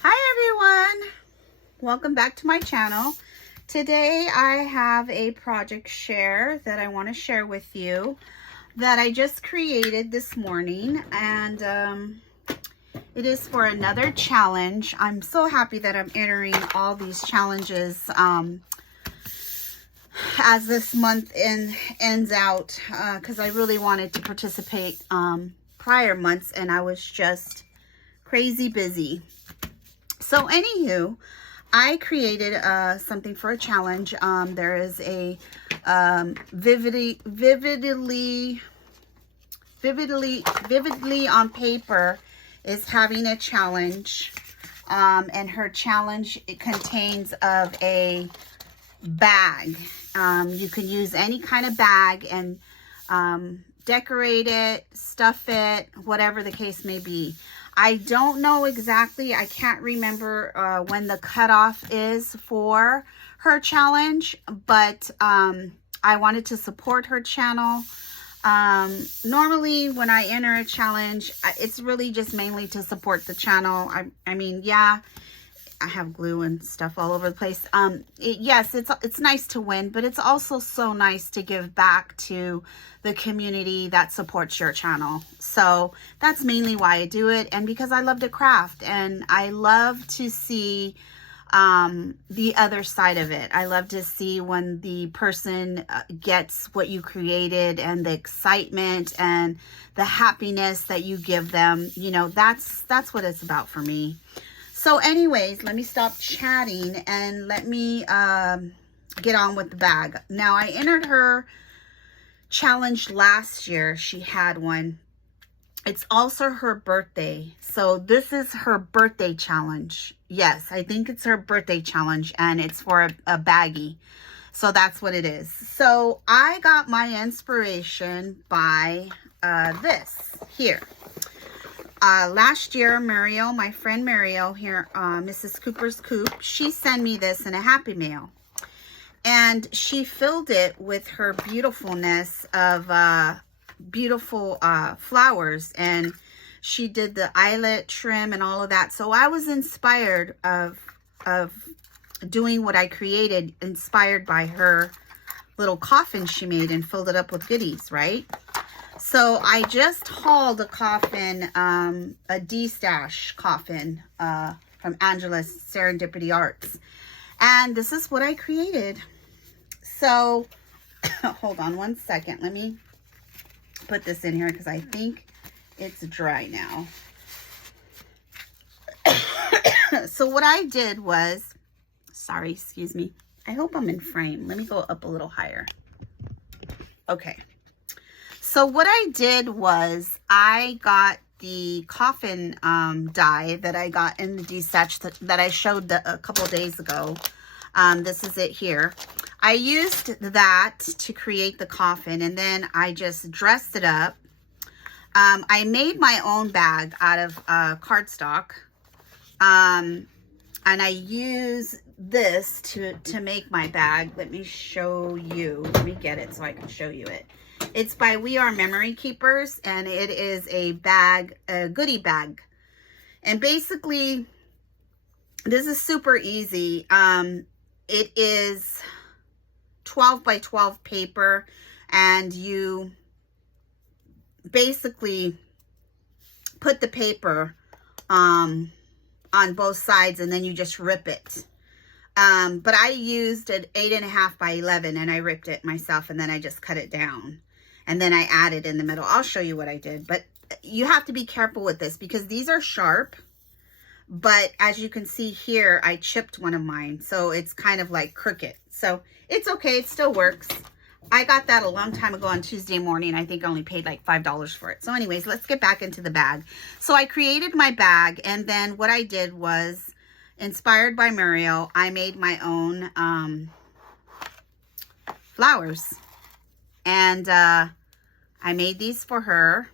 Hi everyone, welcome back to my channel. Today I have a project share that I want to share with you that I just created this morning, and it is for another challenge. I'm so happy that I'm entering all these challenges as this month ends out, because I really wanted to participate prior months and I was just crazy busy. So anywho, I created something for a challenge. There is a vividly on paper is having a challenge, and her challenge, it contains of a bag. You can use any kind of bag and decorate it, stuff it, whatever the case may be. I don't know exactly, I can't remember when the cutoff is for her challenge, but I wanted to support her channel. Normally when I enter a challenge, it's really just mainly to support the channel. I mean, yeah, I have glue and stuff all over the place. Yes, it's nice to win, but it's also so nice to give back to the community that supports your channel. So that's mainly why I do it, and because I love to craft and I love to see the other side of it. I love to see when the person gets what you created, and the excitement and the happiness that you give them. You know, that's what it's about for me. So anyways, let me stop chatting and let me get on with the bag. Now, I entered her challenge last year. She had one. It's also her birthday. So this is her birthday challenge. Yes, I think it's her birthday challenge, and it's for a baggie. So that's what it is. So I got my inspiration by this here. Last year, Muriel, my friend Muriel here, Mrs. Cooper's Coop, she sent me this in a Happy Mail. And she filled it with her beautifulness of beautiful flowers. And she did the eyelet trim and all of that. So I was inspired of doing what I created, inspired by her little coffin she made and filled it up with goodies, right? So I just hauled a coffin, a D-Stash coffin from Angela's Serendipity Arts. And this is what I created. So, hold on one second. Let me put this in here because I think it's dry now. So what I did was, sorry, excuse me. I hope I'm in frame. Let me go up a little higher. Okay. So what I did was I got the coffin die that I got in the D-Stash that I showed a couple of days ago. This is it here. I used that to create the coffin, and then I just dressed it up. I made my own bag out of cardstock, and I use this to make my bag. Let me show you. Let me get it so I can show you it. It's by We Are Memory Keepers, and it is a bag, a goodie bag. And basically, this is super easy. It is 12 by 12 paper, and you basically put the paper on both sides, and then you just rip it. But I used an 8.5 by 11, and I ripped it myself, and then I just cut it down. And then I added in the middle. I'll show you what I did. But you have to be careful with this because these are sharp. But as you can see here, I chipped one of mine. So it's kind of like crooked. So it's okay. It still works. I got that a long time ago on Tuesday morning. I think I only paid like $5 for it. So anyways, let's get back into the bag. So I created my bag. And then what I did was, inspired by Muriel, I made my own flowers. And I made these for her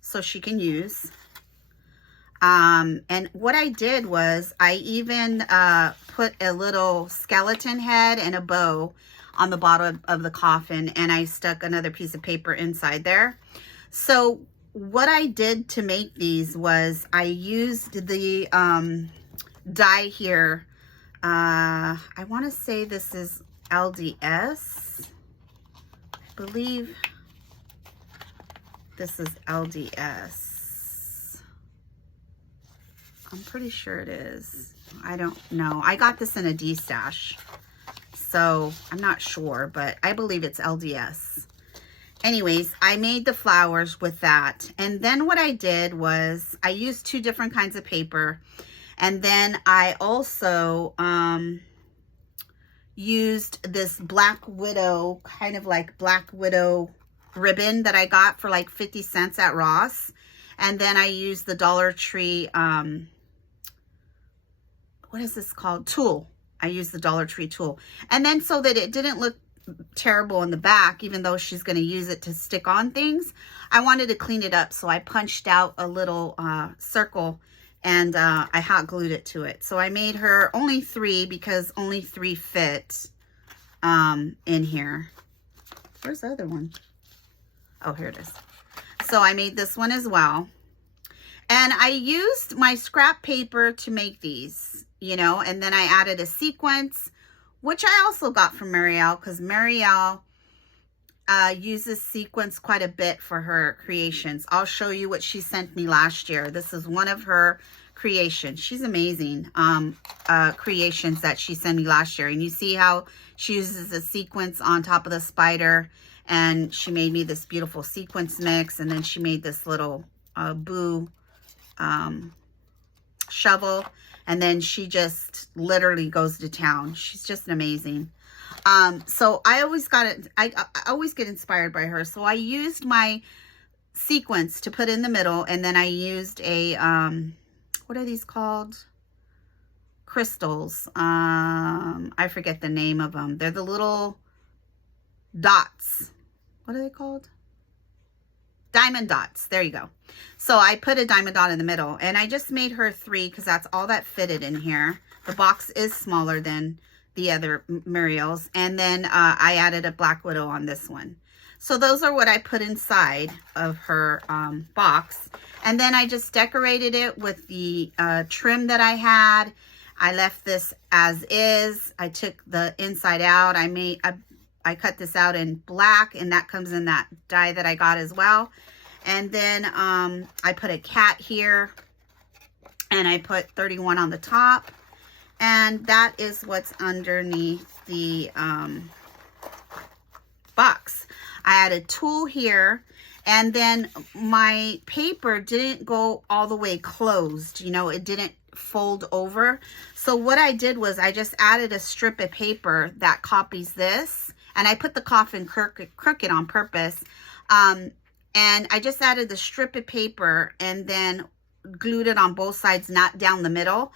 so she can use. And what I did was I even put a little skeleton head and a bow on the bottom of the coffin, and I stuck another piece of paper inside there. So what I did to make these was I used the die here. I want to say this is LDS. I believe this is LDS. I'm pretty sure it is. I don't know. I got this in a D-stash, so I'm not sure, but I believe it's LDS. Anyways, I made the flowers with that. And then what I did was I used 2 different kinds of paper. And then I also used this Black Widow, kind of like Black Widow ribbon that I got for like 50 cents at Ross. And then I used the Dollar Tree, what is this called? Tulle. I used the Dollar Tree tulle. And then so that it didn't look terrible in the back, even though she's going to use it to stick on things, I wanted to clean it up. So I punched out a little circle and I hot glued it to it. So I made her only 3 because only 3 fit in here. Where's the other one? Oh, here it is. So I made this one as well. And I used my scrap paper to make these, you know, and then I added a sequence, which I also got from Muriel, because Muriel uses sequence quite a bit for her creations. I'll show you what she sent me last year. This is one of her creations. She's amazing. Creations that she sent me last year. And you see how she uses a sequence on top of the spider, and she made me this beautiful sequence mix, and then she made this little boo shovel, and then she just literally goes to town. She's just amazing. So I always I always get inspired by her. So I used my sequence to put in the middle, and then I used a what are these called? Crystals. I forget the name of them. They're the little dots. What are they called? Diamond dots. There you go. So I put a diamond dot in the middle, and I just made her 3 because that's all that fitted in here. The box is smaller than the other Muriel's. And then I added a Black Widow on this one. So those are what I put inside of her box. And then I just decorated it with the trim that I had. I left this as is. I took the inside out. I cut this out in black, and that comes in that die that I got as well. And then I put a cat here, and I put 31 on the top. And that is what's underneath the box. I added tulle here, and then my paper didn't go all the way closed. You know, it didn't fold over. So what I did was I just added a strip of paper that copies this. And I put the coffin crooked on purpose. And I just added the strip of paper and then glued it on both sides, not down the middle.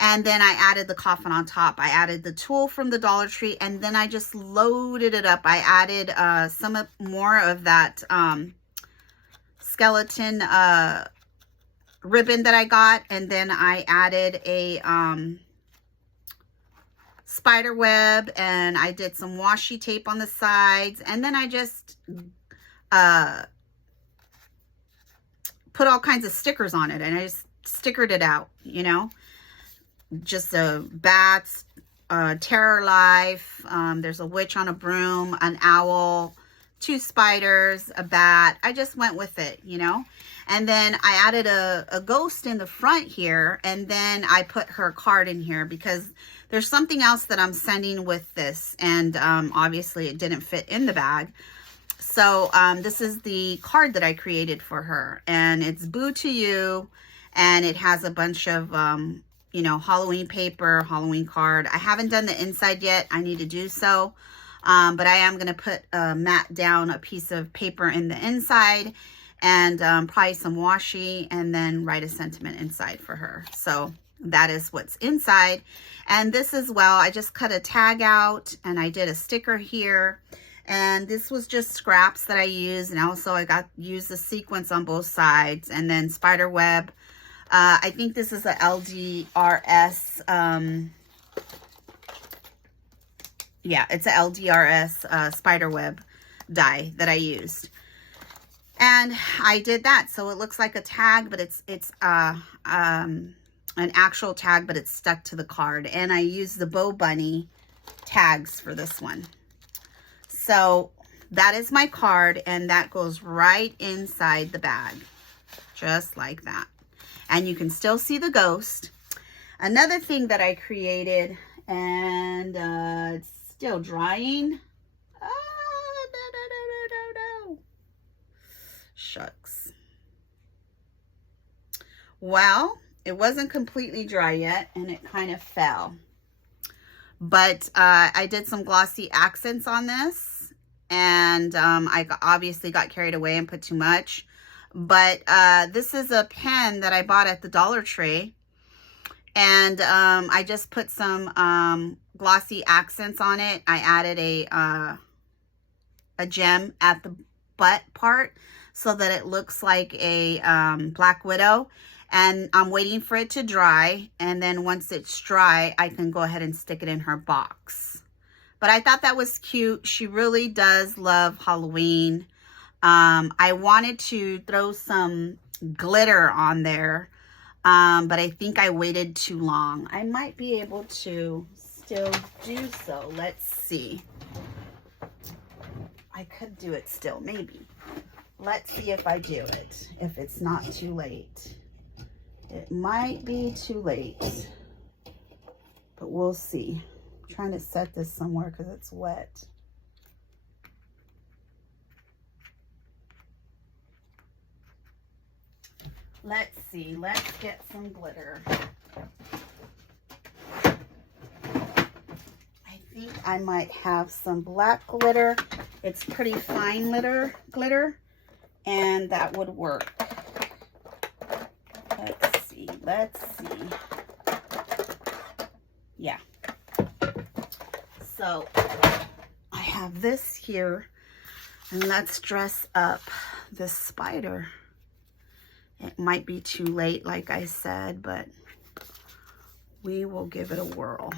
And then I added the coffin on top. I added the tulle from the Dollar Tree, and then I just loaded it up. I added more of that skeleton ribbon that I got. And then I added a spider web, and I did some washi tape on the sides, and then I just put all kinds of stickers on it, and I just stickered it out, you know, just bats, terror life, there's a witch on a broom, an owl, 2 spiders, a bat. I just went with it, you know. And then I added a ghost in the front here, and then I put her card in here because there's something else that I'm sending with this, and obviously it didn't fit in the bag. So this is the card that I created for her, and it's Boo to You, and it has a bunch of, you know, Halloween paper, Halloween card. I haven't done the inside yet. I need to do so, but I am going to put mat down a piece of paper in the inside, and probably some washi, and then write a sentiment inside for her. So that is what's inside. And this as well, I just cut a tag out, and I did a sticker here, and this was just scraps that I used, and also I used the sequence on both sides, and then spider web. I think this is a LDRS, yeah, it's a LDRS spider web die that I used. And I did that. So it looks like a tag, but it's an actual tag, but it's stuck to the card. And I used the Bow Bunny tags for this one. So that is my card, and that goes right inside the bag, just like that. And you can still see the ghost. Another thing that I created, and it's still drying. No. Shucks. Well, it wasn't completely dry yet, and it kind of fell. But I did some glossy accents on this, and I obviously got carried away and put too much. But this is a pen that I bought at the Dollar Tree, and I just put some glossy accents on it. I added a gem at the butt part so that it looks like a Black Widow. And I'm waiting for it to dry, and then once it's dry, I can go ahead and stick it in her box. But I thought that was cute. She really does love Halloween. I wanted to throw some glitter on there, but I think I waited too long. I might be able to still do so. Let's see. I could do it still, maybe. Let's see if I do it, if it's not too late. It might be too late, but we'll see. I'm trying to set this somewhere because it's wet. Let's see. Let's get some glitter. I think I might have some black glitter. It's pretty fine glitter, and that would work. Let's see. Yeah. So I have this here, and let's dress up this spider. It might be too late, like I said, but we will give it a whirl.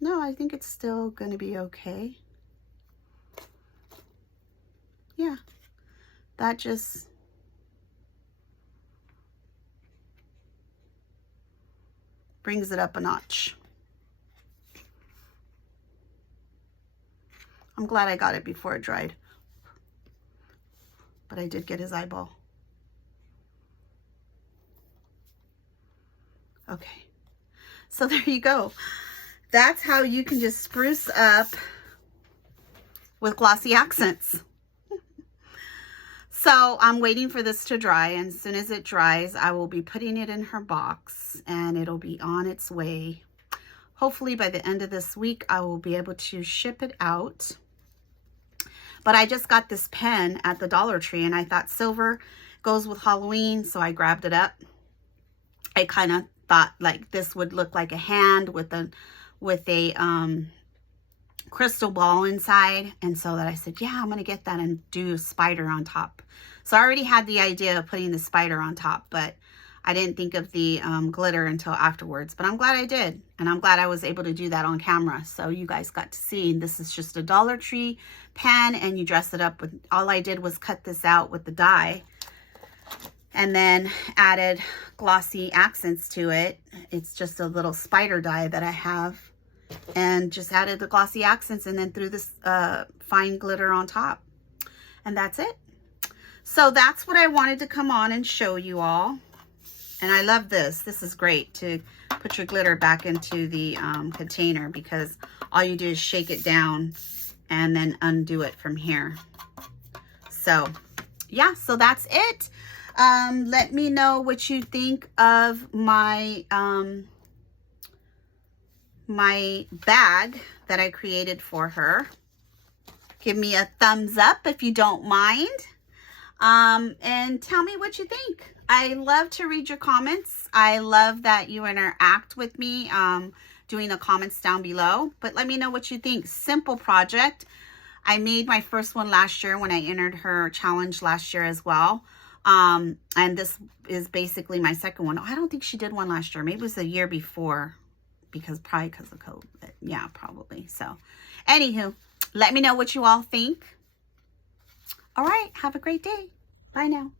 No, I think it's still going to be okay. Yeah. That just brings it up a notch. I'm glad I got it before it dried. But I did get his eyeball. Okay. So there you go. That's how you can just spruce up with glossy accents. So I'm waiting for this to dry, and as soon as it dries, I will be putting it in her box, and it'll be on its way. Hopefully by the end of this week, I will be able to ship it out. But I just got this pen at the Dollar Tree, and I thought silver goes with Halloween, so I grabbed it up. I kind of thought like this would look like a hand with a crystal ball inside, and so that I said, yeah, I'm gonna get that and do a spider on top. So I already had the idea of putting the spider on top, but I didn't think of the glitter until afterwards. But I'm glad I did, and I'm glad I was able to do that on camera, so you guys got to see. This is just a Dollar Tree pen, and you dress it up with, all I did was cut this out with the die and then added glossy accents to it. It's just a little spider die that I have, and just added the glossy accents and then threw this fine glitter on top, and that's it. So that's what I wanted to come on and show you all. And I love this. This is great to put your glitter back into the container, because all you do is shake it down and then undo it from here. So yeah, so that's it. Let me know what you think of my my bag that I created for her. Give me a thumbs up if you don't mind. And tell me what you think. I love to read your comments. I love that you interact with me doing the comments down below. But let me know what you think. Simple project. I made my first one last year when I entered her challenge last year as well. And this is basically my second one. I don't think she did one last year. Maybe it was the year before, probably because of COVID. Yeah, probably. So anywho, Let me know what you all think. All right. Have a great day. Bye now.